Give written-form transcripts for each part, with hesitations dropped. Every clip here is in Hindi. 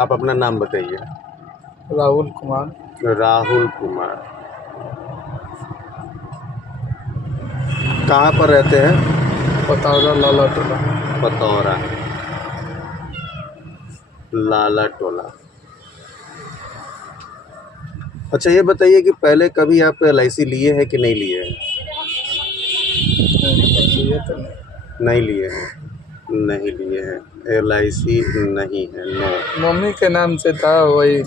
आप अपना नाम बताइए। राहुल कुमार। राहुल कुमार। कहाँ पर रहते हैं? पतौरा लाला टोला। पतौरा लाला टोला। अच्छा, ये बताइए कि पहले कभी आप LIC लिए हैं कि नहीं लिए हैं? ये तो नहीं। नहीं लिए हैं। नहीं लिए हैं, LIC नहीं है, नो। मम्मी के नाम से था वही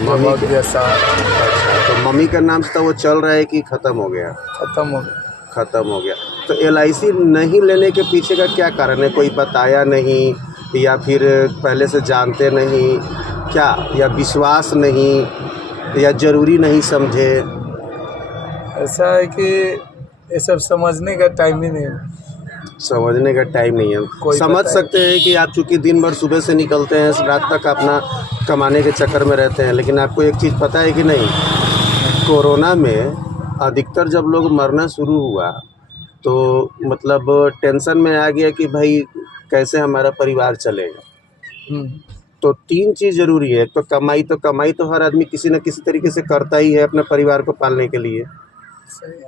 मम्मी के जैसा अच्छा, तो मम्मी का नाम से था, वो चल रहा है कि ख़त्म हो गया? खत्म हो गया। ख़त्म हो गया। तो LIC नहीं लेने के पीछे का क्या कारण है? कोई बताया नहीं, या फिर पहले से जानते नहीं क्या, या विश्वास नहीं, या ज़रूरी नहीं समझे? ऐसा है कि ये सब समझने का टाइम ही नहीं है। समझने का टाइम नहीं है। समझ सकते हैं कि आप चूँकि दिन भर सुबह से निकलते हैं, रात तक अपना कमाने के चक्कर में रहते हैं, लेकिन आपको एक चीज़ पता है कि नहीं, कोरोना में अधिकतर जब लोग मरना शुरू हुआ तो मतलब टेंशन में आ गया कि भाई कैसे हमारा परिवार चलेगा। तो 3 चीज़ ज़रूरी है। एक तो कमाई तो हर आदमी किसी न किसी तरीके से करता ही है अपने परिवार को पालने के लिए।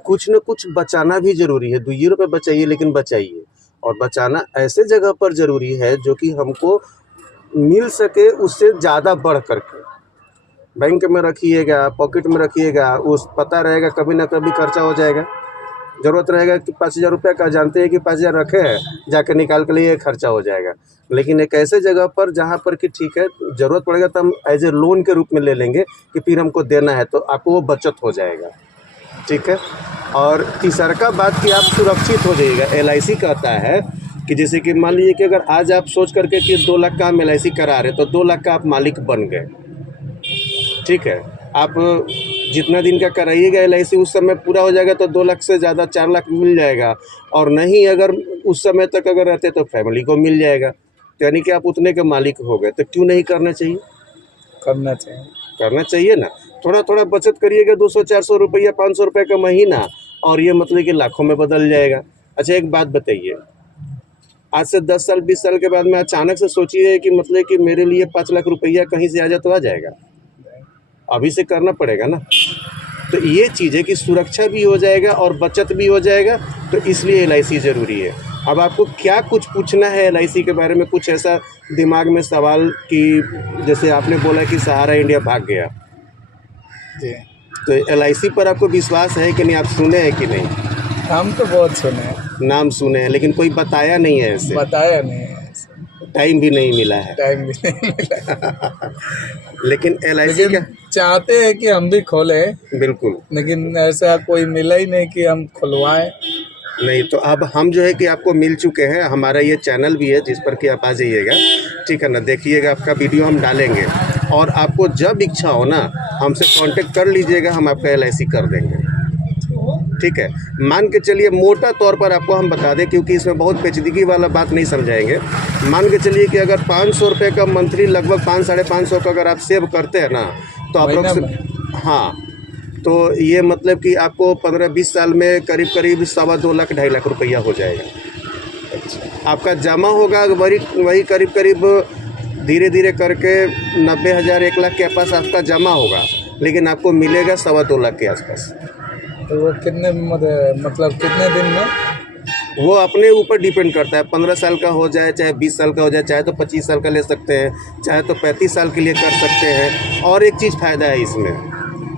कुछ न कुछ बचाना भी ज़रूरी है। 2 रुपये बचाइए, लेकिन बचाइए, और बचाना ऐसे जगह पर ज़रूरी है जो कि हमको मिल सके उससे ज़्यादा बढ़ कर के। बैंक में रखिएगा, पॉकेट में रखिएगा, उस पता रहेगा कभी ना कभी खर्चा हो जाएगा। ज़रूरत रहेगा कि 5,000 रुपये का, जानते हैं कि 5,000 रखे हैं, जाकर निकाल के लिए खर्चा हो जाएगा। लेकिन एक ऐसे जगह पर जहाँ पर कि ठीक है, ज़रूरत पड़ेगा तो हम एज ए लोन के रूप में ले लेंगे कि फिर हमको देना है, तो आपको वो बचत हो जाएगा। ठीक है। और तीसरा बात कि आप सुरक्षित हो जाइएगा। LIC कहता है कि जैसे कि मान लीजिए कि अगर आज आप सोच करके कि 2 लाख का हम LIC करा रहे, तो 2 लाख का आप मालिक बन गए। ठीक है। आप जितना दिन का कराइएगा LIC, उस समय पूरा हो जाएगा तो 2 लाख से ज़्यादा 4 लाख मिल जाएगा। और नहीं, अगर उस समय तक अगर रहते तो फैमिली को मिल जाएगा। तो यानी कि आप उतने के मालिक हो गए। तो क्यों नहीं करना चाहिए? करना चाहिए। करना चाहिए ना। थोड़ा थोड़ा बचत करिएगा, 200-400 रुपया, 500 रुपये का महीना, और ये मतलब कि लाखों में बदल जाएगा। अच्छा, एक बात बताइए, आज से 10 साल 20 साल के बाद में अचानक से सोचिए कि मतलब कि मेरे लिए 5 लाख रुपया कहीं से आ जाए, तो आ जाएगा? अभी से करना पड़ेगा ना। तो ये चीज़ है कि सुरक्षा भी हो जाएगा और बचत भी हो जाएगा, तो इसलिए LIC ज़रूरी है। अब आपको क्या कुछ पूछना है LIC के बारे में? कुछ ऐसा दिमाग में सवाल कि जैसे आपने बोला कि सहारा इंडिया भाग गया, जी। तो LIC पर आपको विश्वास है कि नहीं? आप सुने हैं कि नहीं? हम तो बहुत सुने हैं। नाम सुने हैं, लेकिन कोई बताया नहीं है ऐसे। बताया नहीं है। टाइम भी नहीं मिला है। टाइम भी नहीं मिला। लेकिन LIC लेकिन क्या, चाहते हैं कि हम भी खोलें, बिल्कुल लेकिन ऐसा कोई मिला ही नहीं कि हम खुलवाएं। नहीं। तो अब हम जो है कि आपको मिल चुके हैं। हमारा ये चैनल भी है जिस पर कि आप आ जाइएगा, ठीक है ना, देखिएगा, आपका वीडियो हम डालेंगे, और आपको जब इच्छा हो ना, हमसे कांटेक्ट कर लीजिएगा, हम आपका LIC कर देंगे। ठीक है। मान के चलिए, मोटा तौर पर आपको हम बता दें, क्योंकि इसमें बहुत पेचीदगी वाला बात नहीं समझाएंगे। मान के चलिए कि अगर 500 रुपये का मंथली, लगभग 500-550 का अगर आप सेव करते हैं ना, तो आप हाँ, तो ये मतलब कि आपको 15-20 साल में करीब करीब 2.25 लाख 2.5 लाख रुपया हो जाएगा। अच्छा, आपका जमा होगा वही करीब करीब धीरे धीरे करके 90,000 1 लाख के पास आपका जमा होगा, लेकिन आपको मिलेगा 2.25 लाख के आसपास। तो वो कितने मतलब कितने दिन में? वो अपने ऊपर डिपेंड करता है। 15 साल का हो जाए, चाहे 20 साल का हो जाए, चाहे तो 25 साल का ले सकते हैं, चाहे तो 35 साल के लिए कर सकते हैं। और एक चीज़ फ़ायदा है इसमें,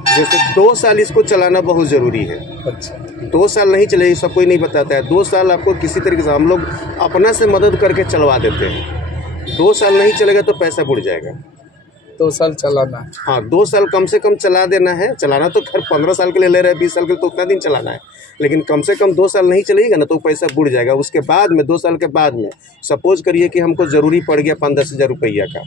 जैसे 2 साल इसको चलाना बहुत ज़रूरी है। अच्छा। 2 साल नहीं चलेगी, सब कोई नहीं बताता है। 2 साल आपको किसी तरीके से हम लोग अपना से मदद करके चलवा देते हैं। 2 साल नहीं चलेगा तो पैसा बुड़ जाएगा। 2 साल चलाना। हाँ, 2 साल कम से कम चला देना है। चलाना तो खैर 15 साल के लिए ले रहे हैं, 20 साल के लिए तो उतना दिन चलाना है, लेकिन कम से कम 2 साल नहीं चलेगा ना, तो पैसा बुड़ जाएगा। उसके बाद में 2 साल के बाद में सपोज करिए कि हमको ज़रूरी पड़ गया 5-10 हज़ार रुपया का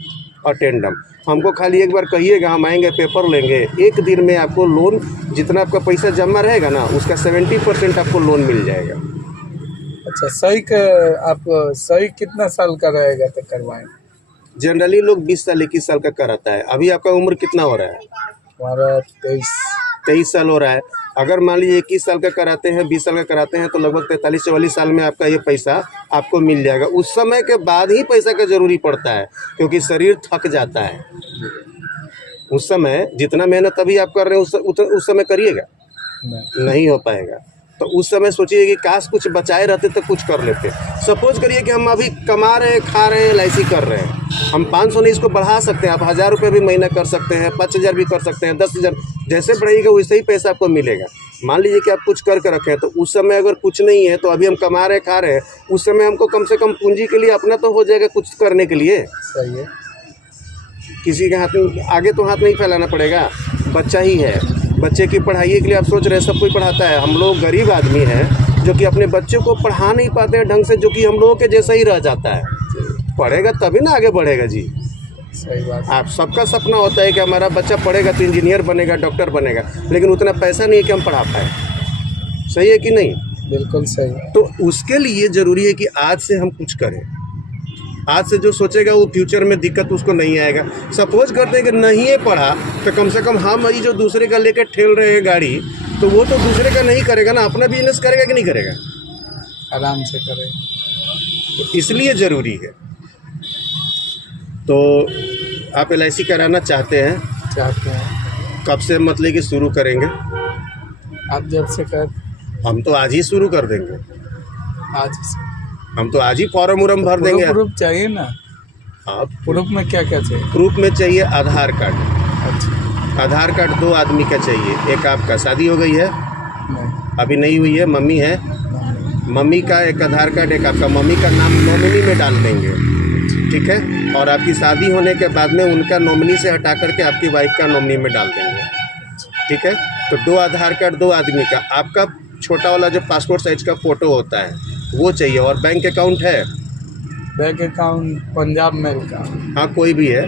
अटेंडम, हमको खाली एक बार कहिएगा, हम आएंगे, पेपर लेंगे, 1 दिन में आपको लोन, जितना आपका पैसा जमा रहेगा ना, उसका 70% आपको लोन मिल जाएगा। अच्छा, आप सही कितना साल का रहेगा तो करवाएं? जनरली लोग 20 साल 21 साल का कराता है। अभी आपका उम्र कितना हो रहा है? हमारा 23। 23 साल हो रहा है। अगर मान लीजिए 21 साल का कराते हैं, 20 साल का कराते हैं, तो लगभग 43-44 साल में आपका ये पैसा आपको मिल जाएगा। उस समय के बाद ही पैसा का ज़रूरी पड़ता है, क्योंकि शरीर थक जाता है। उस समय जितना मेहनत अभी आप कर रहे हैं उस समय करिएगा, नहीं हो पाएगा। तो उस समय सोचिए कि काश कुछ बचाए रहते तो कुछ कर लेते। सपोज करिए कि हम अभी कमा रहे हैं, खा रहे हैं, LIC कर रहे हैं, हम 500 नहीं इसको बढ़ा सकते हैं। आप 1000 रुपये भी महीना कर सकते हैं, 5000 भी कर सकते हैं, 10,000, जैसे बढ़ेगा वैसे ही पैसा आपको मिलेगा। मान लीजिए कि आप कुछ करके रखें, तो उस समय अगर कुछ नहीं है, तो अभी हम कमा रहे खा रहे हैं, उस समय हमको कम से कम पूंजी के लिए अपना तो हो जाएगा कुछ करने के लिए। सही है। किसी के हाथ में आगे तो हाथ नहीं फैलाना पड़ेगा। बच्चा ही है, बच्चे की पढ़ाई के लिए आप सोच रहे हैं, सब कोई पढ़ाता है। हम लोग गरीब आदमी हैं जो कि अपने बच्चों को पढ़ा नहीं पाते हैं ढंग से, जो कि हम लोगों के जैसा ही रह जाता है। पढ़ेगा तभी ना आगे बढ़ेगा जी। सही बात। आप सबका सपना होता है कि हमारा बच्चा पढ़ेगा तो इंजीनियर बनेगा, डॉक्टर बनेगा, लेकिन उतना पैसा नहीं है कि हम पढ़ा पाए। सही है कि नहीं? बिल्कुल सही। तो उसके लिए ज़रूरी है कि आज से हम कुछ करें। आज से जो सोचेगा वो फ्यूचर में दिक्कत उसको नहीं आएगा। सपोज करते हैं कि नहीं है पढ़ा, तो कम से कम हम ही जो दूसरे का लेकर ठेल रहे हैं गाड़ी, तो वो तो दूसरे का नहीं करेगा ना, अपना बिजनेस करेगा कि नहीं करेगा? आराम से करें। तो इसलिए ज़रूरी है। तो आप LIC कराना चाहते हैं, कब से मतलब कि शुरू करेंगे? आप जब से कर। हम तो आज ही शुरू कर देंगे। आज से हम तो आज ही फॉर्म उरम भर देंगे। प्रूफ चाहिए ना? आप प्रूफ में क्या क्या चाहिए? प्रूफ में चाहिए आधार कार्ड। अच्छा। आधार कार्ड 2 आदमी का चाहिए। एक आपका शादी हो गई है? नहीं। अभी नहीं हुई है, मम्मी है, मम्मी का एक आधार कार्ड, एक आपका मम्मी का नाम नॉमिनी में डाल देंगे, ठीक है? और आपकी शादी होने के बाद में उनका नॉमिनी से हटा करके आपकी वाइफ का नॉमिनी में डाल देंगे, ठीक है? तो 2 आधार कार्ड 2 आदमी का। आपका छोटा वाला जो पासपोर्ट साइज का फ़ोटो होता है वो चाहिए। और बैंक अकाउंट है? बैंक अकाउंट पंजाब मेल का। हाँ, कोई भी है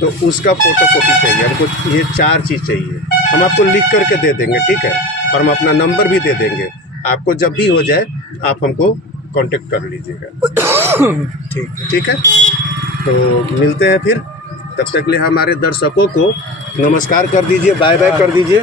तो उसका फ़ोटो कॉपी चाहिए हमको। ये 4 चीज़ चाहिए। हम आपको लिख करके दे देंगे, ठीक है? और हम अपना नंबर भी दे देंगे। आपको जब भी हो जाए आप हमको कांटेक्ट कर लीजिएगा। ठीक है? तो मिलते हैं फिर। तब तक के लिए हमारे दर्शकों को नमस्कार कर दीजिए, बाय बाय कर दीजिए।